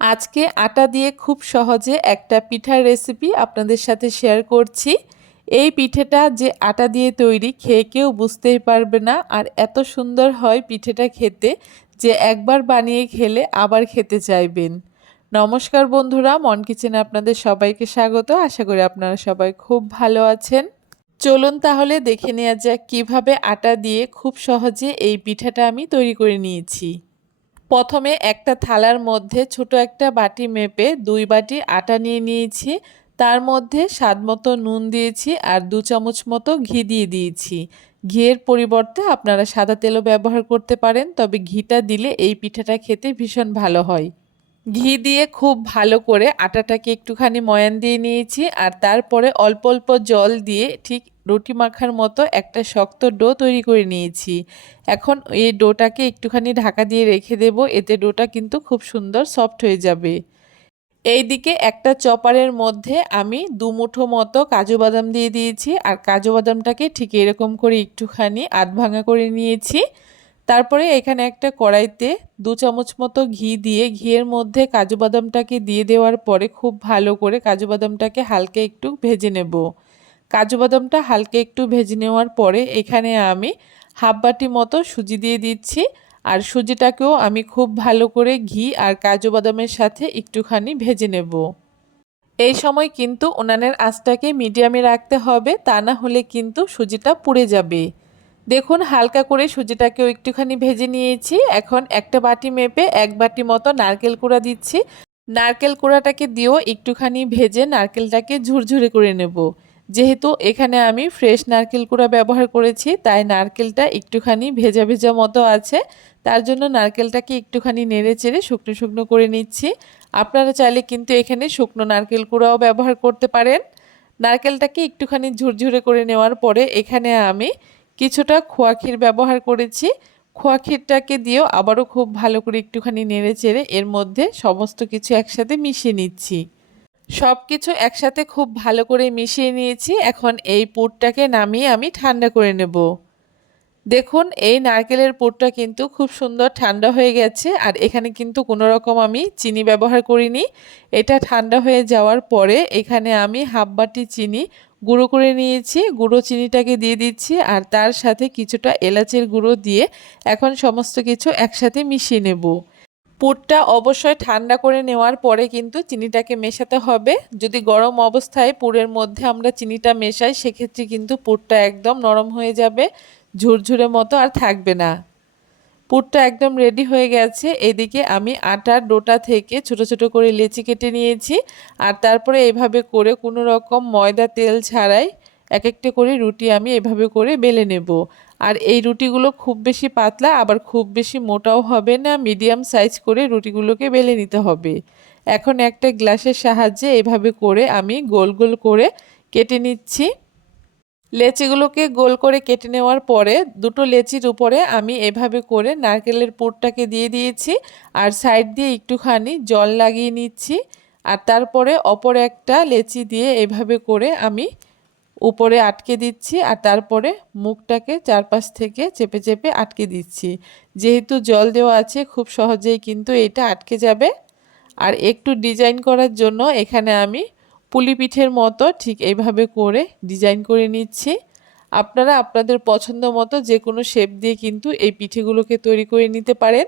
আজকে আটা দিয়ে খুব সহজে একটা পিঠার রেসিপি আপনাদের সাথে শেয়ার করছি। এই পিঠেটা যে আটা দিয়ে তৈরি খেয়ে কেউ বুঝতেই পারবে না, আর এত সুন্দর হয় পিঠেটা খেতে যে একবার বানিয়ে খেলে আবার খেতে চাইবেন। নমস্কার বন্ধুরা, মন কিচেনে আপনাদের সবাইকে স্বাগত। আশা করি আপনারা সবাই খুব ভালো আছেন। চলুন তাহলে দেখে নেওয়া যাক কিভাবে আটা দিয়ে খুব সহজে এই পিঠাটা আমি তৈরি করে নিয়েছি। প্রথমে একটা থালার মধ্যে ছোট একটা বাটি মেপে 2 বাটি আটা নিয়ে নিয়েছি। তার মধ্যে স্বাদমতো নুন দিয়েছি আর 2 চামচ মতো ঘি দিয়ে দিয়েছি। ঘিয়ের পরিবর্তে আপনারা সাদা তেলও ব্যবহার করতে পারেন, তবে ঘিটা দিলে এই পিঠাটা খেতে ভীষণ ভালো হয়। ঘি দিয়ে খুব ভালো করে আটাটাকে একটুখানি ময়ান দিয়ে নিয়েছি, আর তারপরে অল্প অল্প জল দিয়ে ঠিক রুটি মাখার মতো একটা শক্ত ডো তৈরি করে নিয়েছি। এখন এই ডোটাকে একটুখানি ঢাকা দিয়ে রেখে দেব, এতে ডোটা কিন্তু খুব সুন্দর সফট হয়ে যাবে। এইদিকে একটা চপারের মধ্যে আমি 2 মুঠো মতো কাজু বাদাম দিয়ে দিয়েছি, আর কাজু বাদামটাকে ঠিক এরকম করে একটুখানি আধ ভাঙা করে নিয়েছি। তারপরে এখানে একটা কড়াইতে 2 চামচ মতো ঘি দিয়ে ঘিয়ের মধ্যে কাজু বাদামটাকে দিয়ে দেওয়ার পরে খুব ভালো করে কাজু বাদামটাকে হালকা একটু ভেজে নেব। কাজু বাদামটা হালকা একটু ভেজে নেওয়ার পরে এখানে আমি হাফ বাটি মতো সুজি দিয়ে দিচ্ছি, আর সুজিটাকেও আমি খুব ভালো করে ঘি আর কাজু বাদামের সাথে একটুখানি ভেজে নেব। এই সময় কিন্তু উনানের আঁচটাকে মিডিয়ামে রাখতে হবে, তা না হলে কিন্তু সুজিটা পুড়ে যাবে। দেখুন হালকা করে সুজিটাকেও একটুখানি ভেজে নিয়েছি। এখন একটা বাটি মেপে 1 বাটি মতো নারকেল কোড়া দিচ্ছি। নারকেল কোড়াটাকে দিয়েও একটুখানি ভেজে নারকেলটাকে ঝুরঝুরে করে নেব। যেহেতু এখানে আমি ফ্রেশ নারকেল কোড়া ব্যবহার করেছি, তাই নারকেলটা একটুখানি ভেজা ভেজা মতো আছে। তার জন্য নারকেলটাকে একটুখানি নেড়ে চেড়ে শুকনো শুকনো করে নিচ্ছি। আপনারা চাইলে কিন্তু এখানে শুকনো নারকেল কোড়াও ব্যবহার করতে পারেন। নারকেলটাকে একটুখানি ঝুরঝুরে করে নেওয়ার পরে এখানে আমি কিছুটা খোয়া ক্ষীর ব্যবহার করেছি। খোয়া ক্ষীরটাকে দিয়েও আবারও খুব ভালো করে একটুখানি নেড়ে চেড়ে এর মধ্যে সমস্ত কিছু একসাথে মিশিয়ে নিচ্ছি। সব কিছু একসাথে খুব ভালো করে মিশিয়ে নিয়েছি। এখন এই পুরটাকে নামিয়ে আমি ঠান্ডা করে নেব। দেখুন এই নারকেলের পুরটা কিন্তু খুব সুন্দর ঠান্ডা হয়ে গেছে, আর এখানে কিন্তু কোনো রকম আমি চিনি ব্যবহার করিনি। এটা ঠান্ডা হয়ে যাওয়ার পরে এখানে আমি হাফ বাটি চিনি গুঁড়ো করে নিয়েছি। গুঁড়ো চিনিটাকে দিয়ে দিচ্ছি, আর তার সাথে কিছুটা এলাচের গুঁড়ো দিয়ে এখন সমস্ত কিছু একসাথে মিশিয়ে নেব। পুরটা অবশ্যই ঠান্ডা করে নেওয়ার পরে কিন্তু চিনিটাকে মেশাতে হবে। যদি গরম অবস্থায় পুরের মধ্যে আমরা চিনিটা মেশাই, সেক্ষেত্রে কিন্তু পুরটা একদম নরম হয়ে যাবে, ঝুরঝুরে মতো আর থাকবে না। পুরটা একদম রেডি হয়ে গেছে। এদিকে আমি আটার ডোটা থেকে ছোট ছোট করে লেচি কেটে নিয়েছি, আর তারপরে এভাবে করে কোনো রকম ময়দা তেল ছাড়াই এক একটা করে রুটি আমি এভাবে করে বেলে নেব। আর এই রুটিগুলো খুব বেশি পাতলা আবার খুব বেশি মোটাও হবে না, মিডিয়াম সাইজ করে রুটিগুলোকে বেলে নিতে হবে। এখন একটা গ্লাসের সাহায্যে এভাবে করে আমি গোল গোল করে কেটে নিচ্ছি। লেচিগুলোকে গোল করে কেটে নেওয়ার পরে দুটো লেচির উপরে আমি এভাবে করে নারকেলের পুরটাকে দিয়ে দিয়েছি, আর সাইড দিয়ে একটুখানি জল লাগিয়ে নিচ্ছি। আর তারপরে অপর একটা লেচি দিয়ে এভাবে করে আমি উপরে আটকে দিচ্ছি, আর তারপরে মুখটাকে চারপাশ থেকে চেপে চেপে আটকে দিচ্ছি। যেহেতু জল দেওয়া আছে খুব সহজেই কিন্তু এটা আটকে যাবে। আর একটু ডিজাইন করার জন্য এখানে আমি পুলি পিঠের মতো ঠিক এইভাবে করে ডিজাইন করে নিচ্ছি। আপনারা আপনাদের পছন্দ মতো যে কোনো শেপ দিয়ে কিন্তু এই পিঠেগুলোকে তৈরি করে নিতে পারেন।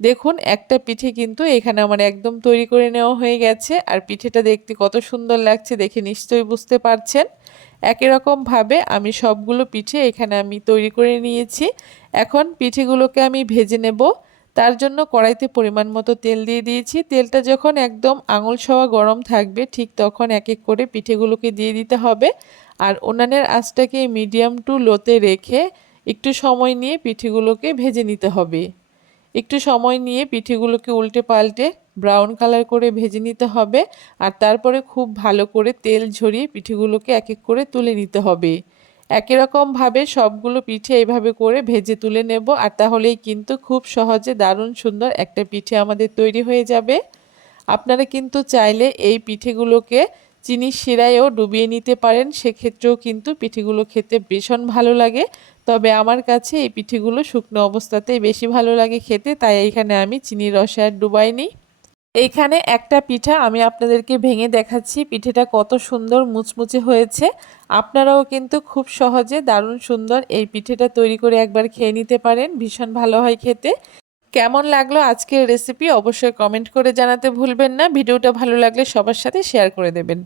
দেখুন একটা পিঠে কিন্তু এখানে আমার একদম তৈরি করে নেওয়া হয়ে গেছে, আর পিঠেটা দেখতে কত সুন্দর লাগছে দেখে নিশ্চয়ই বুঝতে পারছেন। একই রকমভাবে আমি সবগুলো পিঠে এখানে আমি তৈরি করে নিয়েছি। এখন পিঠেগুলোকে আমি ভেজে নেব। তার জন্য কড়াইতে পরিমাণ মতো তেল দিয়ে দিয়েছি। তেলটা যখন একদম আঙুল ছোঁয়া গরম থাকবে ঠিক তখন এক এক করে পিঠেগুলোকে দিয়ে দিতে হবে, আর উনানের আঁচটাকে মিডিয়াম টু লোতে রেখে একটু সময় নিয়ে পিঠেগুলোকে ভেজে নিতে হবে। একটু সময় নিয়ে পিঠেগুলোকে উল্টে পাল্টে ব্রাউন কালার করে ভেজে নিতে হবে, আর তারপরে খুব ভালো করে তেল ঝরিয়ে পিঠেগুলোকে এক এক করে তুলে নিতে হবে। একই রকমভাবে সবগুলো পিঠে এইভাবে করে ভেজে তুলে নেব, আর তাহলেই কিন্তু খুব সহজে দারুণ সুন্দর একটা পিঠে আমাদের তৈরি হয়ে যাবে। আপনারা কিন্তু চাইলে এই পিঠেগুলোকে চিনির শিরায়ও ডুবিয়ে নিতে পারেন, সেক্ষেত্রেও কিন্তু পিঠেগুলো খেতে ভীষণ ভালো লাগে। তবে আমার কাছে এই পিঠেগুলো শুকনো অবস্থাতেই বেশি ভালো লাগে খেতে, তাই এখানে আমি চিনির রসে আর ডুবাইনি। এইখানে একটা পিঠা আমি আপনাদেরকে ভেঙে দেখাচ্ছি। পিঠেটা কত সুন্দর মুচমুচে হয়েছে। আপনারাও কিন্তু খুব সহজে দারুণ সুন্দর এই পিঠেটা তৈরি করে একবার খেয়ে নিতে পারেন। ভীষণ ভালো হয় খেতে। কেমন লাগলো আজকের রেসিপি অবশ্যই কমেন্ট করে জানাতে ভুলবেন না। ভিডিওটা ভালো লাগলে সবার সাথে শেয়ার করে দেবেন।